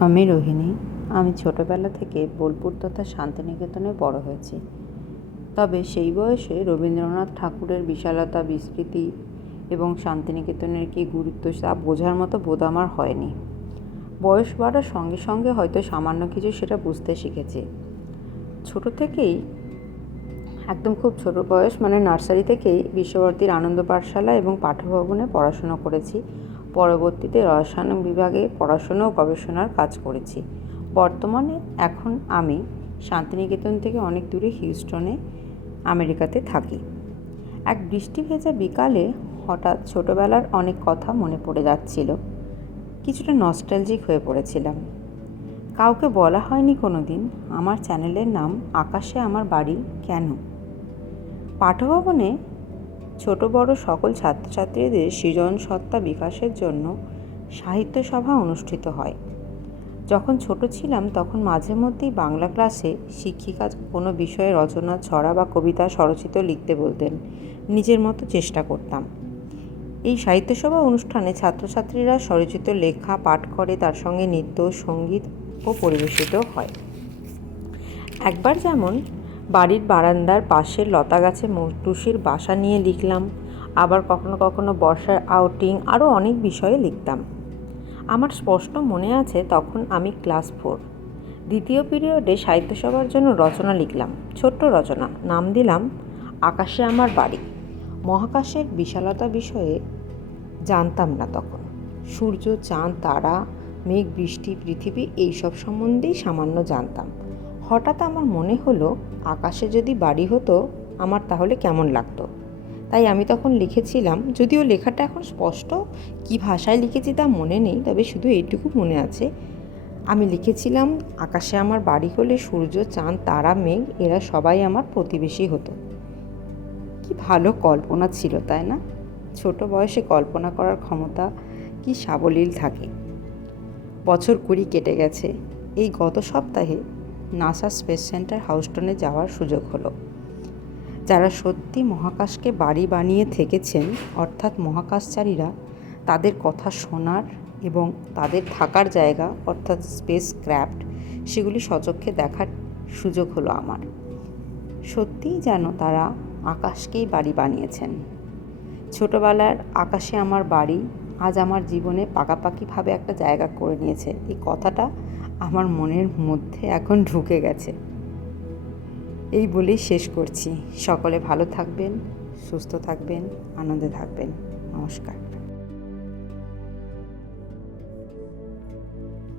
আমি রোহিণী। আমি ছোটোবেলা থেকে বোলপুর তথা শান্তিনিকেতনে বড় হয়েছি। তবে সেই বয়সে রবীন্দ্রনাথ ঠাকুরের বিশালতা, বিস্তৃতি এবং শান্তিনিকেতনের কী গুরুত্ব তা বোঝার মতো বোধ আমার হয়নি। বয়স বাড়ার সঙ্গে সঙ্গে হয়তো সামান্য কিছু সেটা বুঝতে শিখেছি। ছোটো থেকেই, একদম খুব ছোট বয়স মানে নার্সারি থেকেই বিশ্বভারতীর আনন্দ পাঠশালা এবং পাঠভবনে পড়াশুনো করেছি। পরবর্তীতে রসায়ন বিভাগে পড়াশুনো ও গবেষণার কাজ করেছি। বর্তমানে এখন আমি শান্তিনিকেতন থেকে অনেক দূরে হিউস্টনে, আমেরিকাতে থাকি। এক বৃষ্টি ভেজা বিকালে হঠাৎ ছোটোবেলার অনেক কথা মনে পড়ে যাচ্ছিল। কিছুটা নস্টালজিক হয়ে পড়েছিলাম। কাউকে বলা হয়নি কোনো দিন আমার চ্যানেলের নাম আকাশে আমার বাড়ি কেন? পাঠভবনে ছোট বড় সকল ছাত্রছাত্রীদের সৃজন সত্তা বিকাশের জন্য সাহিত্য সভা অনুষ্ঠিত হয়। যখন ছোট ছিলাম, তখন মাঝে মধ্যেই বাংলা ক্লাসে শিক্ষিকা কোনো বিষয়ে রচনা, ছড়া বা কবিতা স্বরচিত লিখতে বলতেন। নিজের মতো চেষ্টা করতাম। এই সাহিত্য সভা অনুষ্ঠানে ছাত্রছাত্রীরা স্বরচিত লেখা, পাঠ করে, তার সঙ্গে নৃত্য, সংগীত ও পরিবেশিত হয়। একবার যেমন বাড়ির বারান্দার পাশের লতা গাছে টুসির বাসা নিয়ে লিখলাম। আবার কখনো কখনো বর্ষার আউটিং আরও অনেক বিষয়ে লিখতাম। আমার স্পষ্ট মনে আছে তখন আমি ক্লাস ফোর। দ্বিতীয় পিরিয়ডে সাহিত্য সভার জন্য রচনা লিখলাম। ছোট্ট রচনা, নাম দিলাম, আকাশে আমার বাড়ি। মহাকাশের বিশালতা বিষয়ে জানতাম না তখন। সূর্য, চাঁদ, তারা, মেঘ, বৃষ্টি, পৃথিবী, এইসব সম্বন্ধেই সামান্য জানতাম। হঠাৎ আমার মনে হলো, আকাশে যদি বাড়ি হতো, আমার তাহলে কেমন লাগতো? তাই আমি তখন লিখেছিলাম, যদিও লেখাটা এখন স্পষ্ট, কি ভাষায় লিখেছি তা মনে নেই, তবে শুধু এইটুকু মনে আছে। আমি লিখেছিলাম, আকাশে আমার বাড়ি হলে সূর্য, চাঁদ, তারা, মেঘ, এরা সবাই আমার প্রতিবেশী হতো। কি ভালো কল্পনা ছিল, তাই না? ছোট বয়সে কল্পনা করার ক্ষমতা কি সাবলীল থাকে। বছর কুড়ি কেটে গেছে। এই গত সপ্তাহে নাসা স্পেস সেন্টার হাউস্টনে যাওয়ার সুযোগ হলো। যারা সত্যি মহাকাশকে বাড়ি বানিয়ে থেকেছেন, অর্থাৎ মহাকাশচারীরা, তাদের কথা শোনার এবং তাদের থাকার জায়গা, অর্থাৎ স্পেস ক্র্যাফট সেগুলি সচক্ষে দেখার সুযোগ হলো আমার। সত্যিই যেন তারা আকাশকেই বাড়ি বানিয়েছেন। ছোটোবেলার আকাশে আমার বাড়ি আজ আমার জীবনে পাকাপাকিভাবে একটা জায়গা করে নিয়েছে। এই কথাটা আমার মনের মধ্যে এখন ঢুকে গেছে। এই বলেই শেষ করছি। সকলে ভালো থাকবেন, সুস্থ থাকবেন, আনন্দে থাকবেন। নমস্কার।